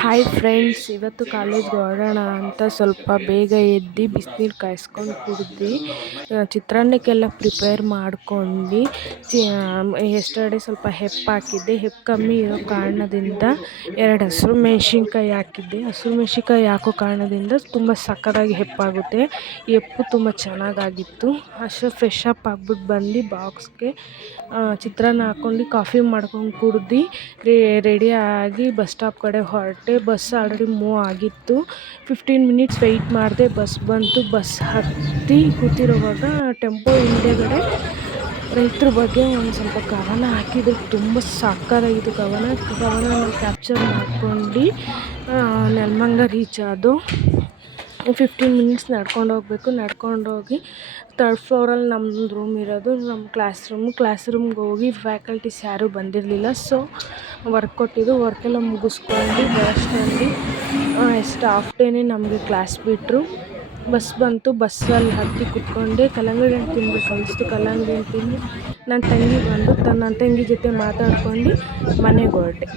Hi friends, ಇವತ್ತು ಕಾಲೇಜ್ಗೆ ಹೊರಡೋಣ ಅಂತ ಸ್ವಲ್ಪ ಬೇಗ ಎದ್ದು ಬಿಸಿನೀರು ಕಾಯಿಸ್ಕೊಂಡು ಕುಡ್ದು ಚಿತ್ರಾನ್ನಕ್ಕೆಲ್ಲ ಪ್ರಿಪೇರ್ ಮಾಡ್ಕೊಂಡು ಎಸ್ಟರ್ಡೇ ಸ್ವಲ್ಪ ಹೆಪ್ಪು ಹಾಕಿದ್ದೆ. ಹೆಪ್ಪು ಕಮ್ಮಿ ಇರೋ ಕಾರಣದಿಂದ 2 ಹಸಿರು ಮೆಣಸಿನ್ಕಾಯಿ ಹಾಕಿದ್ದೆ. ಹಸಿರು ಮೆಣಸಿನ್ಕಾಯಿ ಹಾಕೋ ಕಾರಣದಿಂದ ತುಂಬ ಸಕ್ಕತ್ತಾಗಿ ಹೆಪ್ಪಾಗುತ್ತೆ. ಹೆಪ್ಪು ತುಂಬ ಚೆನ್ನಾಗಾಗಿತ್ತು. ಅಷ್ಟು ಫ್ರೆಶ್ ಅಪ್ ಆಗ್ಬಿಟ್ಟು ಬಂದು ಬಾಕ್ಸ್ಗೆ ಚಿತ್ರಾನ್ನ ಹಾಕ್ಕೊಂಡು ಕಾಫಿ ಮಾಡ್ಕೊಂಡು ಕುಡ್ದು ರೆಡಿಯಾಗಿ ಬಸ್ ಸ್ಟಾಪ್ ಕಡೆ ಹೊರಟೆ. ಬಸ್ ಆಲ್ರೆಡಿ ಮೂವ್ ಆಗಿತ್ತು. 15 ಮಿನಿಟ್ಸ್ ವೆಯ್ಟ್ ಮಾಡಿದೆ. ಬಸ್ ಬಂತು. ಬಸ್ ಹತ್ತಿ ಕೂತಿರುವಾಗ ಟೆಂಪೋ ಹಿಂದೆಗಡೆ ರೈತರ ಬಗ್ಗೆ ಒಂದು ಸ್ವಲ್ಪ ಕವನ ಹಾಕಿದ್ರು. ತುಂಬ ಸಕ್ಕತ್ತಾಗಿತ್ತು ಕವನ ಕ್ಯಾಪ್ಚರ್ ಮಾಡ್ಕೊಂಡು ನೆಲಮಂಗಲ ರೀಚ್ ಆದೋ. 15 ಮಿನಿಟ್ಸ್ ನಡ್ಕೊಂಡು ಹೋಗಬೇಕು. ನಡ್ಕೊಂಡೋಗಿ 3rd ಫ್ಲೋರಲ್ಲಿ ನಮ್ಮದು ರೂಮ್ ಇರೋದು. ನಮ್ಮ ಕ್ಲಾಸ್ ರೂಮ್ಗೆ ಹೋಗಿ ಫ್ಯಾಕಲ್ಟೀಸ್ ಯಾರೂ ಬಂದಿರಲಿಲ್ಲ. ಸೊ ವರ್ಕ್ ಕೊಟ್ಟಿದ್ದು ವರ್ಕೆಲ್ಲ ಮುಗಿಸ್ಕೊಂಡು ಬರೋಷ್ಟರಲ್ಲಿ ಎಷ್ಟು ಹಾಫ್ ಡೇನೇ ನಮಗೆ ಕ್ಲಾಸ್ ಬಿಟ್ಟರು. ಬಸ್ ಬಂತು. ಬಸ್ಸಲ್ಲಿ ಹತ್ತಿ ಕುತ್ಕೊಂಡೆ. ಕಲ್ಲಂಗಡಿ ಹಣ್ಣು ತಿನ್ಬೇಕು ಅನಿಸ್ತು. ಕಲ್ಲಂಗಡಿ ಹಣ್ಣು ತಿಂದು ನನ್ನ ತಂಗಿ ಬಂದು ನನ್ನ ತಂಗಿ ಜೊತೆ ಮಾತಾಡ್ಕೊಂಡು ಮನೆಗೆ ಹೊರಟೆ.